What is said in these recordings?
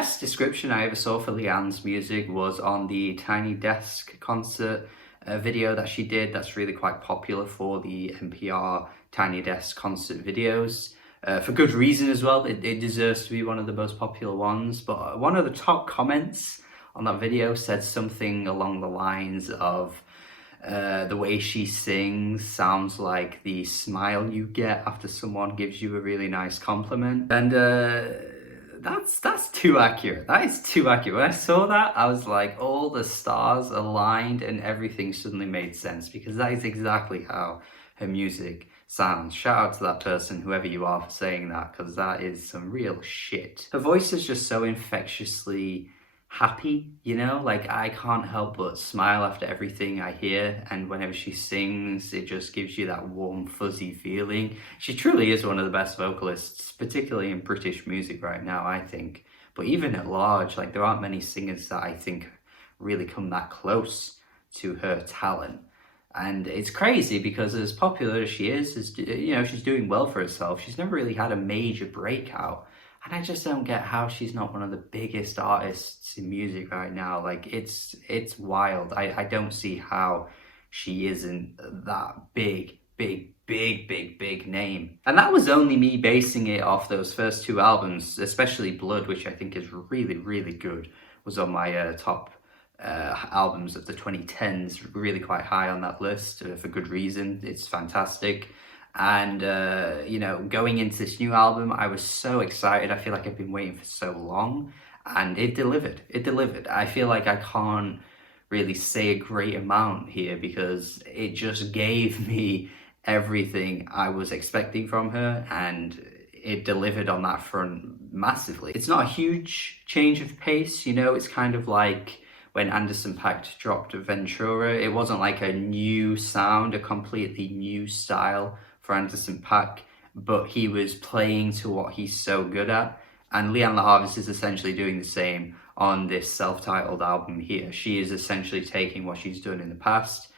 best description I ever saw for Lianne's music was on the Tiny Desk concert video that she did. That's really quite popular for the NPR Tiny Desk concert videos. For good reason as well. It deserves to be one of the most popular ones. But one of the top comments on that video said something along the lines of, the way she sings sounds like the smile you get after someone gives you a really nice compliment. And that's too accurate. That is too accurate. When I saw that, I was like, all the stars aligned and everything suddenly made sense, because that is exactly how her music sounds. Shout out to that person, whoever you are, for saying that, because that is some real shit. Her voice is just so infectiously happy, you know, like I can't help but smile after everything I hear, and whenever she sings it just gives you that warm fuzzy feeling. She truly is one of the best vocalists, particularly in British music right now, I think. But even at large, like there aren't many singers that I think really come that close to her talent. And it's crazy because as popular as she is, as you know, she's doing well for herself. She's never really had a major breakout. And I just don't get how she's not one of the biggest artists in music right now. Like, it's wild. I don't see how she isn't that big name. And that was only me basing it off those first two albums, especially Blood, which I think is really, really good, was on my top albums of the 2010s, really quite high on that list for good reason. It's fantastic. And you know, going into this new album, I was so excited. I feel like I've been waiting for so long, and it delivered. I feel like I can't really say a great amount here, because it just gave me everything I was expecting from her, and it delivered on that front massively. It's not a huge change of pace, you know. It's kind of like when Anderson .Paak dropped Ventura. It wasn't like a new sound, a completely new style for Anderson .Paak, but he was playing to what he's so good at. And Lianne La Havas is essentially doing the same on this self-titled album here. She is essentially taking what she's done in the past,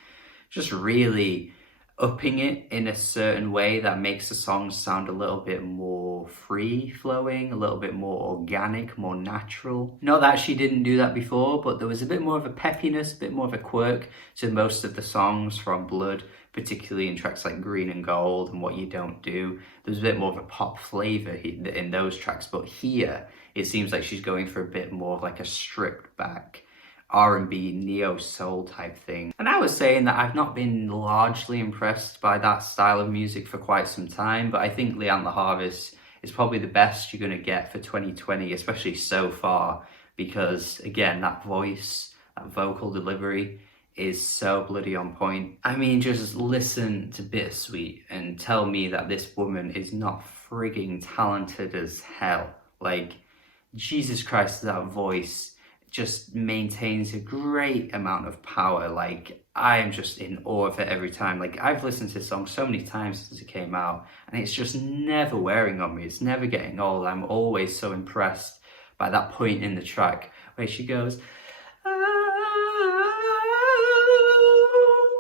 just really upping it in a certain way that makes the songs sound a little bit more free-flowing, a little bit more organic, more natural. Not that she didn't do that before, but there was a bit more of a peppiness, a bit more of a quirk to most of the songs from Blood, particularly in tracks like Green and Gold and What You Don't Do. There's a bit more of a pop flavour in those tracks, but here it seems like she's going for a bit more of like a stripped back R&B, neo-soul type thing. And I was saying that I've not been largely impressed by that style of music for quite some time, but I think Lianne La Havas is probably the best you're going to get for 2020, especially so far, because again, that voice, that vocal delivery is so bloody on point. I mean, just listen to Bittersweet and tell me that this woman is not frigging talented as hell. Like, Jesus Christ, that voice just maintains a great amount of power. Like, I am just in awe of it every time. Like, I've listened to this song so many times since it came out, and it's just never wearing on me. It's never getting old. I'm always so impressed by that point in the track where she goes,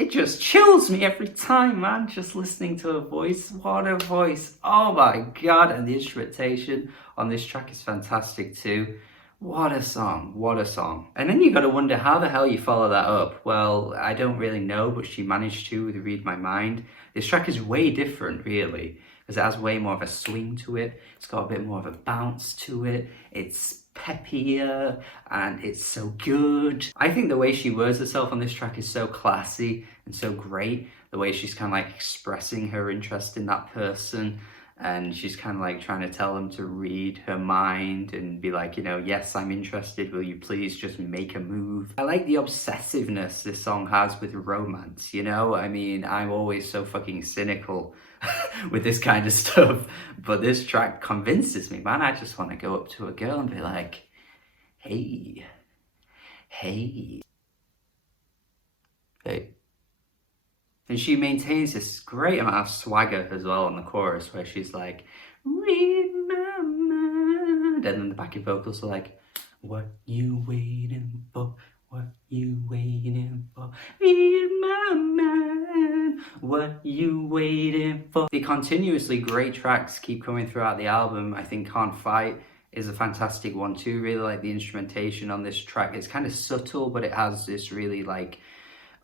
it just chills me every time, man, just listening to her voice. What a voice. Oh my God. And the instrumentation on this track is fantastic too. What a song, what a song. And then you got to wonder how the hell you follow that up. Well, I don't really know, but she managed to with Read My Mind. This track is way different, really, because it has way more of a swing to it. It's got a bit more of a bounce to it. It's peppier and it's so good. I think the way she words herself on this track is so classy and so great. The way she's kind of like expressing her interest in that person, and she's kind of like trying to tell them to read her mind and be like, you know, yes, I'm interested, will you please just make a move? I like the obsessiveness this song has with romance, you know? I mean, I'm always so fucking cynical with this kind of stuff, but this track convinces me, man. I just want to go up to a girl and be like, hey, hey, hey. And she maintains this great amount of swagger as well on the chorus, where she's like, read my mind, and then the backing vocals are like, what you waiting for, what you waiting for, read my mind, what you waiting for. The continuously great tracks keep coming throughout the album. I think Can't Fight is a fantastic one too. Really like the instrumentation on this track. It's kind of subtle, but it has this really like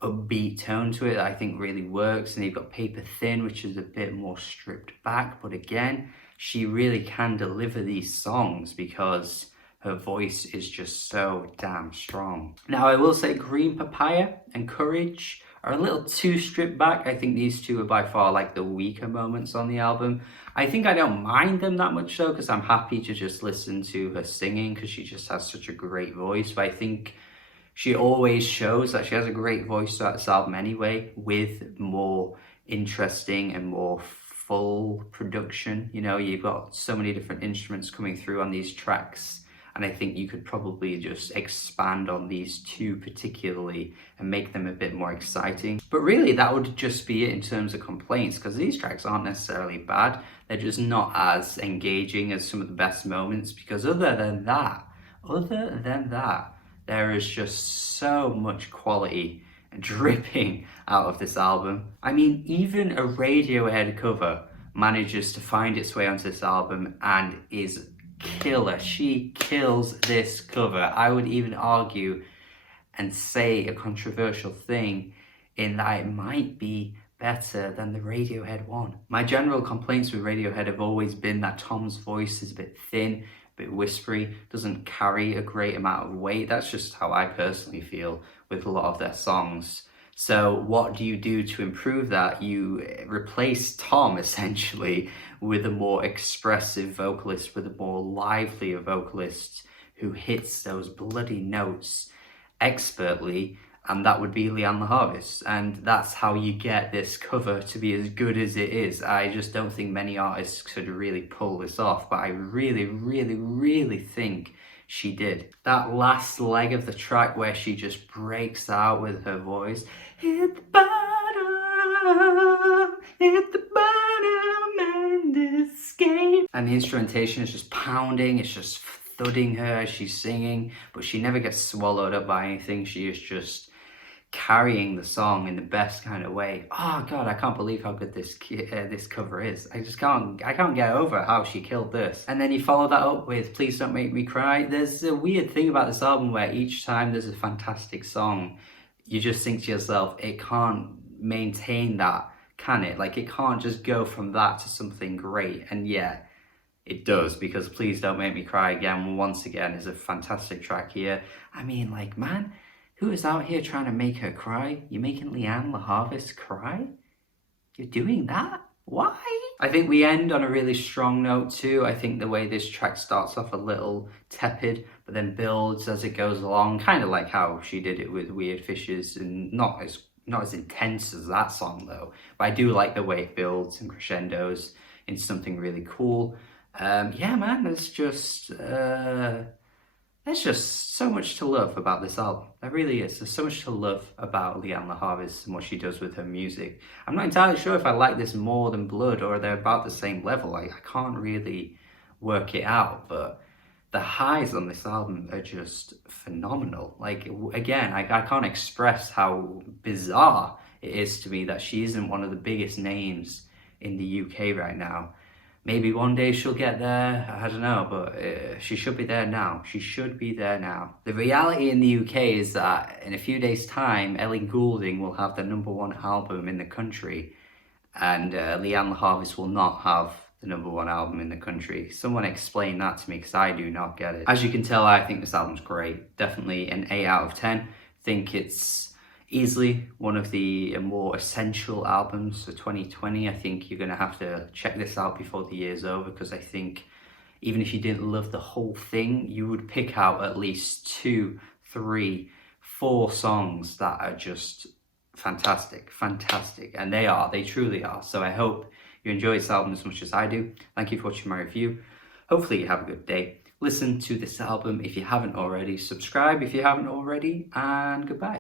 upbeat tone to it that I think really works. And you've got Paper Thin, which is a bit more stripped back, but again, she really can deliver these songs because her voice is just so damn strong. Now I will say Green Papaya and Courage are a little too stripped back. I think these two are by far like the weaker moments on the album. I think I don't mind them that much though, because I'm happy to just listen to her singing because she just has such a great voice. But I think she always shows that she has a great voice throughout this album anyway, with more interesting and more full production. You know, you've got so many different instruments coming through on these tracks, and I think you could probably just expand on these two particularly and make them a bit more exciting. But really, that would just be it in terms of complaints, because these tracks aren't necessarily bad. They're just not as engaging as some of the best moments, because other than that, there is just so much quality dripping out of this album. I mean, even a Radiohead cover manages to find its way onto this album and is killer. She kills this cover. I would even argue and say a controversial thing in that it might be better than the Radiohead one. My general complaints with Radiohead have always been that Tom's voice is a bit thin, a bit whispery, doesn't carry a great amount of weight. That's just how I personally feel with a lot of their songs. So what do you do to improve that? You replace Tom essentially with a more expressive vocalist, with a more livelier vocalist who hits those bloody notes expertly, and that would be Lianne La Havas. And that's how you get this cover to be as good as it is. I just don't think many artists could really pull this off, but I really think she did. That last leg of the track where she just breaks out with her voice, hit the bottom and escape. And the instrumentation is just pounding, it's just thudding her as she's singing, but she never gets swallowed up by anything. She is just carrying the song in the best kind of way. Oh god, I can't believe how good this cover is. I can't get over how she killed this. And then you follow that up with Please Don't Make Me Cry. There's a weird thing about this album where each time there's a fantastic song, you just think to yourself, it can't maintain that, can it? Like, it can't just go from that to something great. And yeah, it does, because Please Don't Make Me Cry Again, once again, is a fantastic track here. I mean, like, man, who is out here trying to make her cry? You're making Lianne La Havas cry? You're doing that? Why? I think we end on a really strong note too. I think the way this track starts off a little tepid, but then builds as it goes along, kind of like how she did it with Weird Fishes, and not as intense as that song though. But I do like the way it builds and crescendos into something really cool. Yeah, man, there's just so much to love about this album. There really is. There's so much to love about Lianne La Havas and what she does with her music. I'm not entirely sure if I like this more than Blood or they're about the same level. I can't really work it out, but the highs on this album are just phenomenal. Like, again, I can't express how bizarre it is to me that she isn't one of the biggest names in the UK right now. Maybe one day she'll get there, I don't know, but she should be there now. She should be there now. The reality in the UK is that in a few days' time, Ellie Goulding will have the #1 album in the country, and Lianne La Havas will not have the #1 album in the country. Someone explain that to me, because I do not get it. As you can tell, I think this album's great. Definitely an 8 out of 10. I think it's easily one of the more essential albums for 2020. I think you're going to have to check this out before the year's over, because I think even if you didn't love the whole thing, you would pick out at least 2, 3, 4 songs that are just fantastic, and they truly are. So I hope you enjoy this album as much as I do. Thank you for watching my review. Hopefully you have a good day. Listen to this album if you haven't already, subscribe if you haven't already, and goodbye.